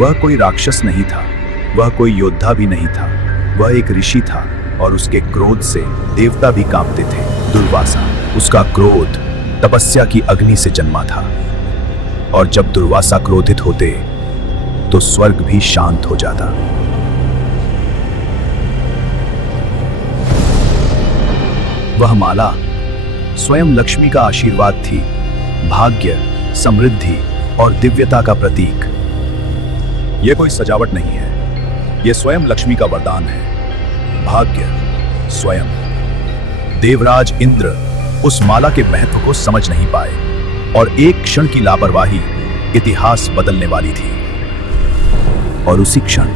वह कोई राक्षस नहीं था, वह कोई योद्धा भी नहीं था, वह एक ऋषि था और उसके क्रोध से देवता भी कांपते थे। दुर्वासा, उसका क्रोध तपस्या की अग्नि से जन्मा था और जब दुर्वासा क्रोधित होते तो स्वर्ग भी शांत हो जाता। वह माला स्वयं लक्ष्मी का आशीर्वाद थी, भाग्य, समृद्धि और दिव्यता का प्रतीक। यह कोई सजावट नहीं है, यह स्वयं लक्ष्मी का वरदान है। भाग्य स्वयं। देवराज इंद्र उस माला के महत्व को समझ नहीं पाए और एक क्षण की लापरवाही इतिहास बदलने वाली थी। और उसी क्षण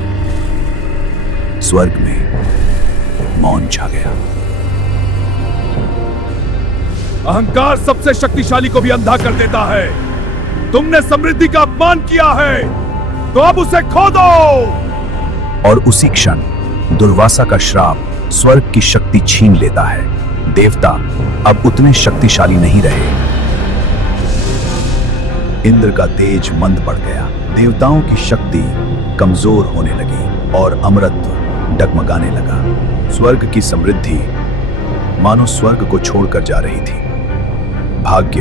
स्वर्ग में मौन छा गया। अहंकार सबसे शक्तिशाली को भी अंधा कर देता है। तुमने समृद्धि का अपमान किया है, तो अब उसे खो दो। और उसी क्षण दुर्वासा का श्राप स्वर्ग की शक्ति छीन लेता है। देवता अब उतने शक्तिशाली नहीं रहे। इंद्र का तेज मंद पड़ गया, देवताओं की शक्ति कमजोर होने लगी और अमरत्व डगमगाने लगा। स्वर्ग की समृद्धि मानो स्वर्ग को छोड़कर जा रही थी। भाग्य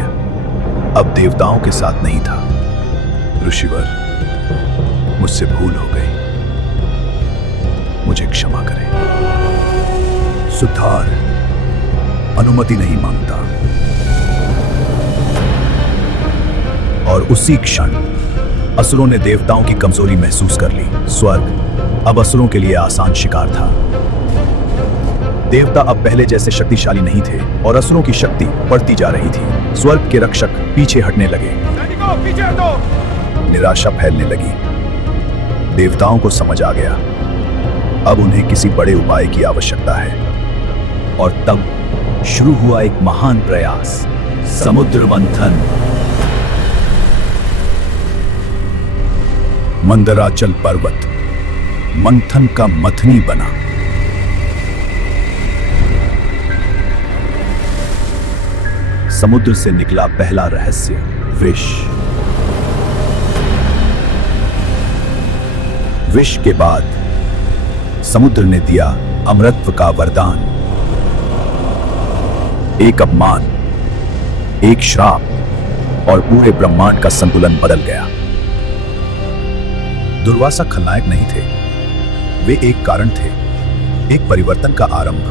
अब देवताओं के साथ नहीं था। ऋषिवर, मुझसे भूल हो गई, मुझे क्षमा करें। सुधार अनुमति नहीं मांगता। और उसी क्षण असुरों ने देवताओं की कमजोरी महसूस कर ली। स्वर्ग अब असुरों के लिए आसान शिकार था। देवता अब पहले जैसे शक्तिशाली नहीं थे और असुरों की शक्ति बढ़ती जा रही थी। स्वर्ग के रक्षक पीछे हटने लगे। पीछे हटो। निराशा फैलने लगी। देवताओं को समझ आ गया, अब उन्हें किसी बड़े उपाय की आवश्यकता है। और तब शुरू हुआ एक महान प्रयास, समुद्र मंथन। मंदराचल पर्वत मंथन का मथनी बना। समुद्र से निकला पहला रहस्य, विष। विष के बाद समुद्र ने दिया अमरत्व का वरदान। एक अपमान, एक श्राप और पूरे ब्रह्मांड का संतुलन बदल गया। दुर्वासा खलनायक नहीं थे, वे एक कारण थे, एक परिवर्तन का आरंभ।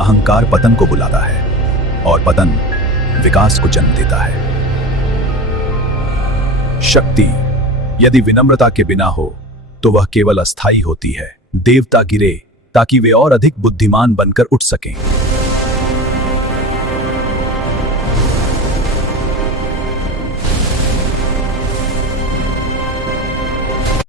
अहंकार पतन को बुलाता है और पतन विकास को जन्म देता है। शक्ति यदि विनम्रता के बिना हो तो वह केवल अस्थायी होती है। देवता गिरे ताकि वे और अधिक बुद्धिमान बनकर उठ सकें।